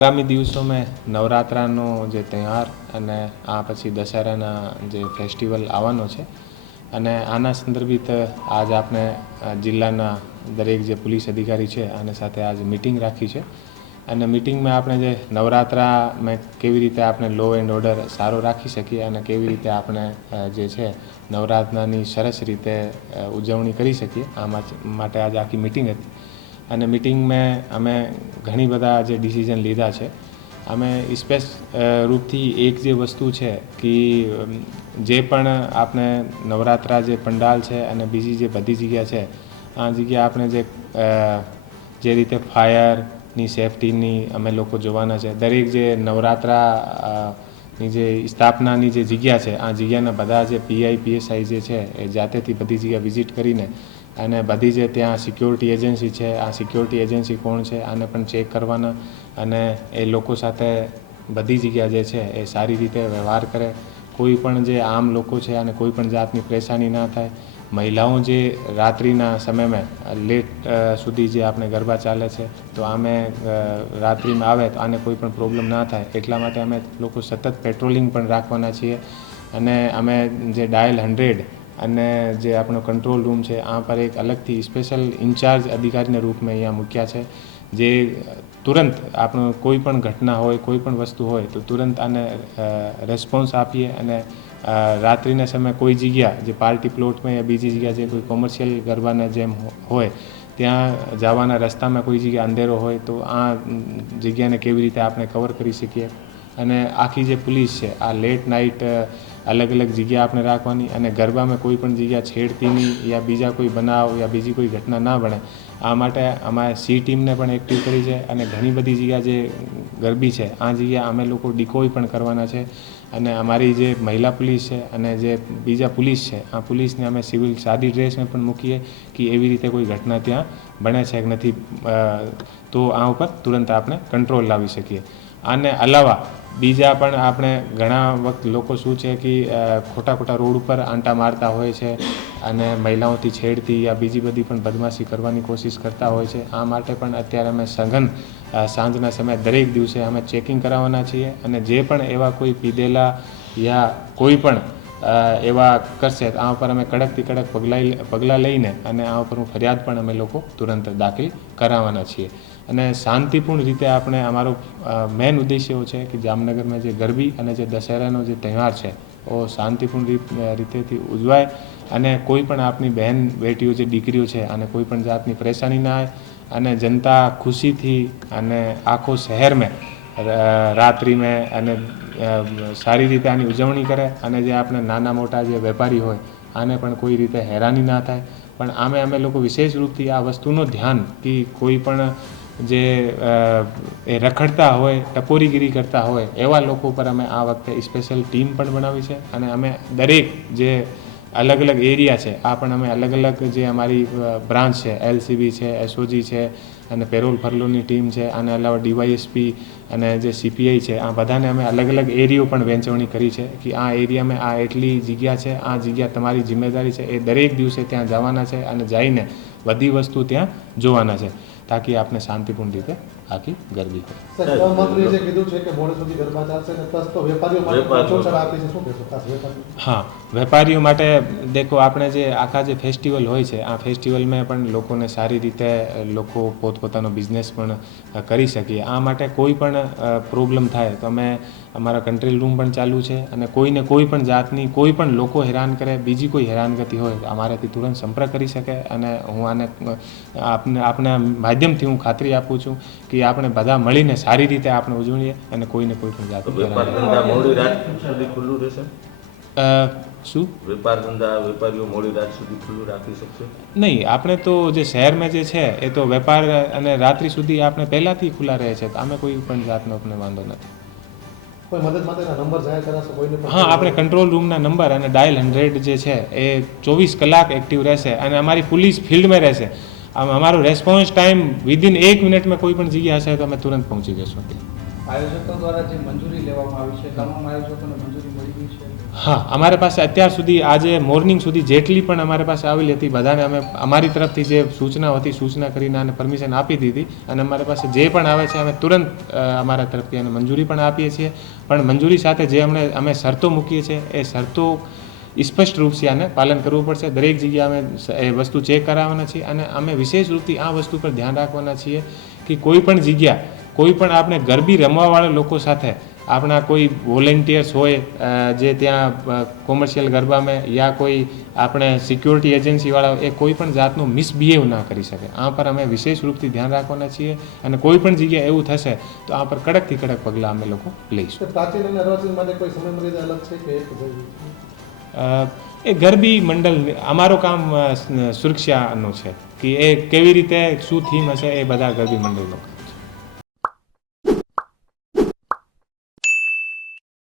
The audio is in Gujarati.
આગામી દિવસોમાં નવરાત્રાનો જે તહેવાર અને આ પછી દશેરાના જે ફેસ્ટિવલ આવવાનો છે અને આના સંદર્ભિત આજ આપણે જિલ્લાના દરેક જે પોલીસ અધિકારી છે આની સાથે આજ મિટિંગ રાખી છે અને મિટિંગમાં આપણે જે નવરાત્રામાં કેવી રીતે આપણે લો એન્ડ ઓર્ડર સારો રાખી શકીએ અને કેવી રીતે આપણે જે છે નવરાત્રાની સરસ રીતે ઉજવણી કરી શકીએ આ માટે આજ આખી મિટિંગ હતી અને મિટિંગમાં અમે ઘણી બધા જે ડિસિઝન લીધા છે અમે સ્પેસ રૂપથી એક જે વસ્તુ છે કે જે પણ આપણે નવરાત્રા જે પંડાલ છે અને બીજી જે બધી જગ્યા છે આ જગ્યા આપણે જે રીતે ફાયરની સેફટીની અમે લોકો જોવાના છે દરેક જે નવરાત્રાની જે સ્થાપનાની જે જગ્યા છે આ જગ્યાના બધા જે પીઆઈ પીએસઆઈ જે છે એ જાતેથી બધી જગ્યા વિઝિટ કરીને અને બધી જે ત્યાં સિક્યોરિટી એજન્સી છે આ સિક્યોરિટી એજન્સી કોણ છે આને પણ ચેક કરવાના અને એ લોકો સાથે બધી જગ્યા જે છે એ સારી રીતે વ્યવહાર કરે કોઈ પણ જે આમ લોકો છે અને કોઈ પણ જાતની પરેશાની ના થાય મહિલાઓ જે રાત્રિના સમયમાં લેટ સુધી જે આપણે ગરબા ચાલે છે તો આમે રાત્રિમાં આવે તો આને કોઈ પણ પ્રોબ્લેમ ના થાય એટલા માટે અમે લોકો સતત પેટ્રોલિંગ પણ રાખવાના છીએ અને અમે જે ડાયલ 100 અને જે આપણો કંટ્રોલ રૂમ છે આ પર એક અલગથી સ્પેશિયલ ઇન્ચાર્જ અધિકારીના રૂપમાં અહીંયા મૂક્યા છે જે તુરંત આપણો કોઈ પણ ઘટના હોય કોઈ પણ વસ્તુ હોય તો તુરંત આને રેસ્પોન્સ આપીએ અને રાત્રિના સમયે કોઈ જગ્યા જે પાર્ટી પ્લોટમાં યા બીજી જગ્યા જે કોઈ કોમર્શિયલ ગરબાના જેમ હોય ત્યાં જવાના રસ્તામાં કોઈ જગ્યા અંધેરો હોય તો આ જગ્યાને કેવી રીતે આપણે કવર કરી શકીએ અને આખી જે પોલીસ છે આ લેટ નાઇટ અલગ અલગ જગ્યા આપણે રાખવાની અને ગરબામાં કોઈ પણ જગ્યા છેડતીની યા બીજા કોઈ બનાવ યા બીજી કોઈ ઘટના ના બને આ માટે અમારે સી ટીમને પણ એક્ટિવ કરી છે અને ઘણી બધી જગ્યા જે ગરબી છે આ જગ્યા અમે લોકો ડિકોય પણ કરવાના છે અને અમારી જે મહિલા પોલીસ છે અને જે બીજા પોલીસ છે આ પોલીસને અમે સિવિલ સાદી ડ્રેસમાં પણ મૂકીએ કે એવી રીતે કોઈ ઘટના ત્યાં બને છે કે નથી તો આ ઉપર તુરંત આપણે કંટ્રોલ લાવી શકીએ આને અલાવા બીજા પણ આપણે ઘણા વખત લોકો શું છે કે ખોટા રોડ ઉપર આંટા મારતા હોય છે અને મહિલાઓથી છેડતી યા બીજી બધી પણ બદમાશી કરવાની કોશિશ કરતા હોય છે આ માટે પણ અત્યારે અમે સઘન સાંજના સમયે દરેક દિવસે અમે ચેકિંગ કરાવવાના છીએ અને જે પણ એવા કોઈ પીધેલા યા કોઈ પણ એવા કરશે આ ઉપર અમે કડકથી કડક પગલાં લઈને અને આ ઉપર ફરિયાદ પણ અમે લોકો તુરંત દાખલ કરાવવાના છીએ અને શાંતિપૂર્ણ રીતે આપણે અમારો મેઇન ઉદ્દેશ્ય એવો છે કે જામનગરમાં જે ગરબી અને જે દશેરાનો જે તહેવાર છે એ શાંતિપૂર્ણ રીતેથી ઉજવાય અને કોઈ પણ આપણી બહેન બેટીઓ જે દીકરીઓ છે અને કોઈ પણ જાતની પરેશાની ના આવે અને જનતા ખુશીથી અને આખો શહેરમાં રાત્રિમાં અને સારી રીતે આની ઉજવણી કરે અને જે આપણે નાના મોટા જે વેપારી હોય આને પણ કોઈ રીતે હેરાની ના થાય પણ અમે લોકો વિશેષ રૂપથી આ વસ્તુનું ધ્યાન કે કોઈ પણ જે એ રખડતા હોય ટપોરીગીરી કરતા હોય એવા લોકો પર અમે આ વખતે સ્પેશિયલ ટીમ પણ બનાવી છે અને અમે દરેક જે અલગ અલગ એરિયા છે આ પણ અમે અલગ અલગ જે અમારી બ્રાન્ચ છે એલસીબી છે એસઓજી છે અને પેરોલ ફરલોની ટીમ છે આને અલાવા ડીવાયએસપી અને જે સીપીઆઈ છે આ બધાને અમે અલગ અલગ એરિયો પણ વહેંચવણી કરી છે કે આ એરિયામાં આ એટલી જગ્યા છે આ જગ્યા તમારી જિમ્મેદારી છે એ દરેક દિવસે ત્યાં જવાના છે અને જઈને બધી વસ્તુ ત્યાં જોવાના છે તાકી આપણે શાંતિપૂર્ણ રીતે આખી ગરબી હા વેપારીઓ માટે દેખો આપણે જે આખા જે ફેસ્ટિવલ હોય છે આ ફેસ્ટિવલમાં પણ લોકોને સારી રીતે લોકો પોતપોતાનો બિઝનેસ પણ કરી શકીએ આ માટે કોઈ પણ પ્રોબ્લેમ થાય તો અમે અમારા કંટ્રોલ રૂમ પણ ચાલુ છે અને કોઈને કોઈ પણ જાતની કોઈ પણ લોકો હેરાન કરે બીજી કોઈ હેરાનગતિ હોય અમારાથી તુરંત સંપર્ક કરી શકે અને હું આને આપના માધ્યમથી હું ખાતરી આપું છું કે આપણે બધા મળીને સારી રીતે આપણે ઉજવીએ અને કોઈને કોઈ પણ જાતની ખુલ્લું રહેશે શું વેપારીઓ મોડી રાત સુધી ખુલ્લું રાખી શકશે નહીં આપણે તો જે શહેરમાં જે છે એ તો વેપાર અને રાત્રિ સુધી આપણે પહેલાંથી ખુલ્લા રહે છે તો અમે કોઈ પણ જાતનો આપણે વાંધો નથી કોઈ મદદ માટેના નંબર જાહેર કરાશે કોઈને હા આપણે કંટ્રોલ રૂમના નંબર અને ડાયલ 100 જે છે એ 24 કલાક એક્ટિવ રહેશે અને અમારી પોલીસ ફિલ્ડમાં રહેશે અમારો રેસ્પોન્સ ટાઈમ વિધિન 1 મિનિટમાં કોઈ પણ જગ્યા હશે તો અમે તુરંત પહોંચી જઈશું આયોજકો દ્વારા જે મંજૂરી લેવામાં આવી છે તમામ આયોજકોને મંજૂરી મળી ગઈ છે? હા, અમારે પાસે અત્યાર સુધી આજે મોર્નિંગ સુધી જેટલી પણ અમારે પાસે આવેલી હતી બધાને અમે અમારી તરફથી જે સૂચના હતી સૂચના કરીને આને પરમિશન આપી દીધી અને અમારી પાસે જે પણ આવે છે અમે તુરંત અમારા તરફથી એને મંજૂરી પણ આપીએ છીએ. પણ મંજૂરી સાથે જે અમે શરતો મૂકીએ છીએ એ શરતો સ્પષ્ટ રૂપથી આને પાલન કરવું પડશે. દરેક જગ્યાએ અમે એ વસ્તુ ચેક કરાવવાના છીએ અને અમે વિશેષ રૂપથી આ વસ્તુ પર ધ્યાન રાખવાના છીએ કે કોઈ પણ જગ્યા કોઈ પણ આપણે ગરબી રમવાવાળા લોકો સાથે આપણા કોઈ વોલેન્ટિયર્સ હોય જે ત્યાં કોમર્શિયલ ગરબામાં યા કોઈ આપણે સિક્યોરિટી એજન્સીવાળા એ કોઈ પણ જાતનું મિસબિહેવ ના કરી શકે. આ પર અમે વિશેષ રૂપથી ધ્યાન રાખવાના છીએ અને કોઈ પણ જગ્યાએ એવું થશે તો આ પર કડકથી કડક પગલાં અમે લોકો લઈશું. પ્રાચીન અને અર્વાચીન માટે કોઈ સમય મર્યાદા અલગ છે કે એક જ? એ ગરબી મંડળ અમારો કામ સુરક્ષાનું છે કે એ કેવી રીતે શું થીમ હશે એ બધા ગરબી મંડળનો